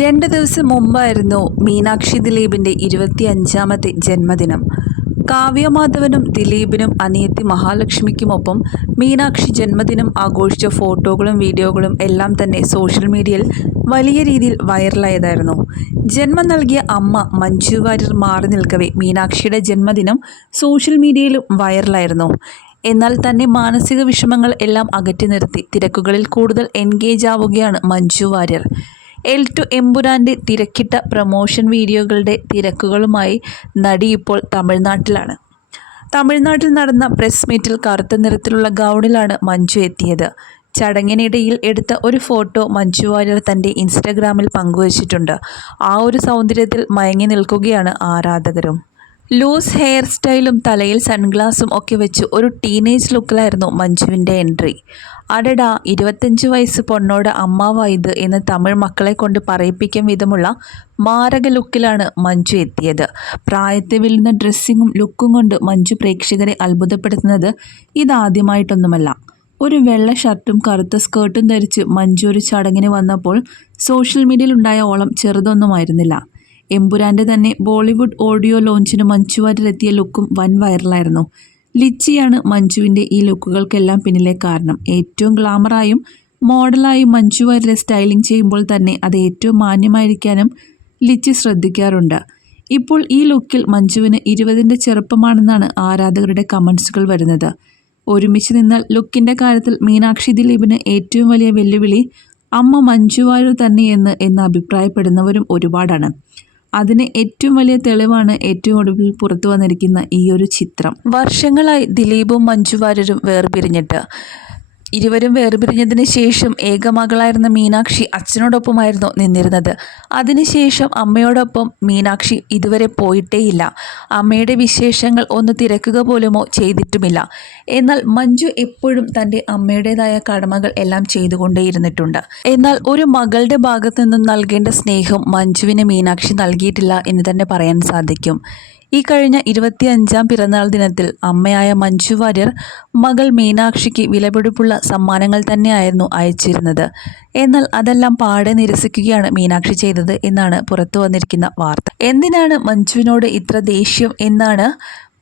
രണ്ട് ദിവസം മുമ്പായിരുന്നു മീനാക്ഷി ദിലീപിന്റെ ഇരുപത്തി അഞ്ചാമത്തെ ജന്മദിനം. കാവ്യമാധവനും ദിലീപിനും അനിയത്തി മഹാലക്ഷ്മിക്കുമൊപ്പം മീനാക്ഷി ജന്മദിനം ആഘോഷിച്ച ഫോട്ടോകളും വീഡിയോകളും എല്ലാം തന്നെ സോഷ്യൽ മീഡിയയിൽ വലിയ രീതിയിൽ വൈറലായതായിരുന്നു. ജന്മം നൽകിയ അമ്മ മഞ്ജു വാര്യർ മാറി നിൽക്കവേ മീനാക്ഷിയുടെ ജന്മദിനം സോഷ്യൽ മീഡിയയിലും വൈറലായിരുന്നു. എന്നാൽ തന്നെ മാനസിക വിഷമങ്ങൾ എല്ലാം അകറ്റി നിർത്തി തിരക്കുകളിൽ കൂടുതൽ എൻഗേജ് ആവുകയാണ് മഞ്ജു വാര്യർ. എൽ ടു എമ്പുരാന്റെ തിരക്കിട്ട പ്രമോഷൻ വീഡിയോകളുടെ തിരക്കുകളുമായി നടി ഇപ്പോൾ തമിഴ്നാട്ടിലാണ്. തമിഴ്നാട്ടിൽ നടന്ന പ്രസ് മീറ്റിൽ കറുത്ത നിറത്തിലുള്ള ഗൗണിലാണ് മഞ്ജു എത്തിയത്. ചടങ്ങിനിടയിൽ എടുത്ത ഒരു ഫോട്ടോ മഞ്ജു വാര്യർ തന്റെ ഇൻസ്റ്റഗ്രാമിൽ പങ്കുവച്ചിട്ടുണ്ട്. ആ ഒരു സൗന്ദര്യത്തിൽ മയങ്ങി നിൽക്കുകയാണ് ആരാധകരും. ലൂസ് ഹെയർ സ്റ്റൈലും തലയിൽ സൺഗ്ലാസും ഒക്കെ വെച്ച് ഒരു ടീനേജ് ലുക്കിലായിരുന്നു മഞ്ജുവിന്റെ എൻട്രി. അടടാ ഇരുപത്തഞ്ച് വയസ്സ് പൊണ്ണോട് അമ്മാവായത് എന്ന് തമിഴ് മക്കളെ കൊണ്ട് പറയിപ്പിക്കും വിധമുള്ള മാരക ലുക്കിലാണ് മഞ്ജു എത്തിയത്. പ്രായത്തെ വെല്ലുന്ന ഡ്രസ്സിങ്ങും ലുക്കും കൊണ്ട് മഞ്ജു പ്രേക്ഷകരെ അത്ഭുതപ്പെടുത്തുന്നത് ഇതാദ്യമായിട്ടൊന്നുമല്ല. ഒരു വെള്ള ഷർട്ടും കറുത്ത സ്കേർട്ടും ധരിച്ച് മഞ്ജു ഒരു ചടങ്ങിന് വന്നപ്പോൾ സോഷ്യൽ മീഡിയയിൽ ഉണ്ടായ ഓളം ചെറുതൊന്നുമായിരുന്നില്ല. എമ്പുരാന്റെ തന്നെ ബോളിവുഡ് ഓഡിയോ ലോഞ്ചിന് മഞ്ജു വാര്യരെത്തിയ ലുക്കും വൻ വൈറലായിരുന്നു. ലിച്ചിയാണ് മഞ്ജുവിന്റെ ഈ ലുക്കുകൾക്കെല്ലാം പിന്നിലെ കാരണം. ഏറ്റവും ഗ്ലാമറായും മോഡലായും മഞ്ജു വാര്യരെ സ്റ്റൈലിംഗ് ചെയ്യുമ്പോൾ തന്നെ അത് ഏറ്റവും മാന്യമായിരിക്കാനും ലിച്ചി ശ്രദ്ധിക്കാറുണ്ട്. ഇപ്പോൾ ഈ ലുക്കിൽ മഞ്ജുവിന് ഇരുപതിന്റെ ചെറുപ്പമാണെന്നാണ് ആരാധകരുടെ കമൻസുകൾ വരുന്നത്. ഒരുമിച്ച് നിന്നാൽ ലുക്കിന്റെ കാര്യത്തിൽ മീനാക്ഷി ദിലീപിന് ഏറ്റവും വലിയ വെല്ലുവിളി അമ്മ മഞ്ജു വാര്യർ തന്നെയെന്ന് എന്ന് അഭിപ്രായപ്പെടുന്നവരും ഒരുപാടാണ്. അതിന് ഏറ്റവും വലിയ തെളിവാണ് ഏറ്റവും ഒടുവിൽ പുറത്തു വന്നിരിക്കുന്ന ഈ ഒരു ചിത്രം. വർഷങ്ങളായി ദിലീപും മഞ്ജു വാര്യരും വേർപിരിഞ്ഞിട്ട്. ഇരുവരും വേർപിരിഞ്ഞതിന് ശേഷം ഏകമകളായിരുന്ന മീനാക്ഷി അച്ഛനോടൊപ്പമായിരുന്നു നിന്നിരുന്നത്. അതിനുശേഷം അമ്മയോടൊപ്പം മീനാക്ഷി ഇതുവരെ പോയിട്ടേയില്ല. അമ്മയുടെ വിശേഷങ്ങൾ ഒന്ന് തിരക്കുക പോലുമോ ചെയ്തിട്ടുമില്ല. എന്നാൽ മഞ്ജു എപ്പോഴും തന്റെ അമ്മയുടേതായ കടമകൾ എല്ലാം ചെയ്തുകൊണ്ടേയിരുന്നിട്ടുണ്ട്. എന്നാൽ ഒരു മകളുടെ ഭാഗത്തു നിന്നും നൽകേണ്ട സ്നേഹം മഞ്ജുവിന് മീനാക്ഷി നൽകിയിട്ടില്ല എന്ന് തന്നെ പറയാൻ സാധിക്കും. ഈ കഴിഞ്ഞ ഇരുപത്തിയഞ്ചാം പിറന്നാൾ ദിനത്തിൽ അമ്മയായ മഞ്ജു വാര്യർ മകൾ മീനാക്ഷിക്ക് വിലപിടിപ്പുള്ള സമ്മാനങ്ങൾ തന്നെയായിരുന്നു അയച്ചിരുന്നത്. എന്നാൽ അതെല്ലാം പാടെ നിരസിക്കുകയാണ് മീനാക്ഷി ചെയ്തത് എന്നാണ് പുറത്തു വന്നിരിക്കുന്ന വാർത്ത. എന്തിനാണ് മഞ്ജുവിനോട് ഇത്ര ദേഷ്യം എന്നാണ്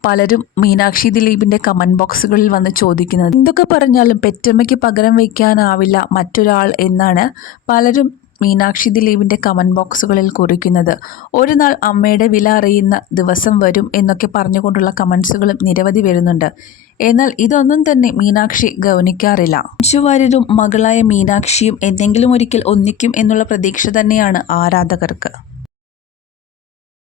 പലരും മീനാക്ഷി ദിലീപിന്റെ കമന്റ് ബോക്സുകളിൽ വന്ന് ചോദിക്കുന്നത്. എന്തൊക്കെ പറഞ്ഞാലും പെറ്റമ്മയ്ക്ക് പകരം വയ്ക്കാനാവില്ല മറ്റൊരാൾ എന്നാണ് പലരും മീനാക്ഷി ദിലീപിന്റെ കമന്റ് ബോക്സുകളിൽ കുറിക്കുന്നത് ഒരു നാൾ അമ്മയുടെ വില അറിയുന്ന ദിവസം വരും എന്നൊക്കെ പറഞ്ഞുകൊണ്ടുള്ള കമൻസുകളും നിരവധി വരുന്നുണ്ട്. എന്നാൽ ഇതൊന്നും തന്നെ മീനാക്ഷി ഗൗനിക്കാറില്ല. മഞ്ജുവാര്യരും മകളായ മീനാക്ഷിയും എന്തെങ്കിലും ഒരിക്കൽ ഒന്നിക്കും എന്നുള്ള പ്രതീക്ഷ തന്നെയാണ് ആരാധകർക്ക്.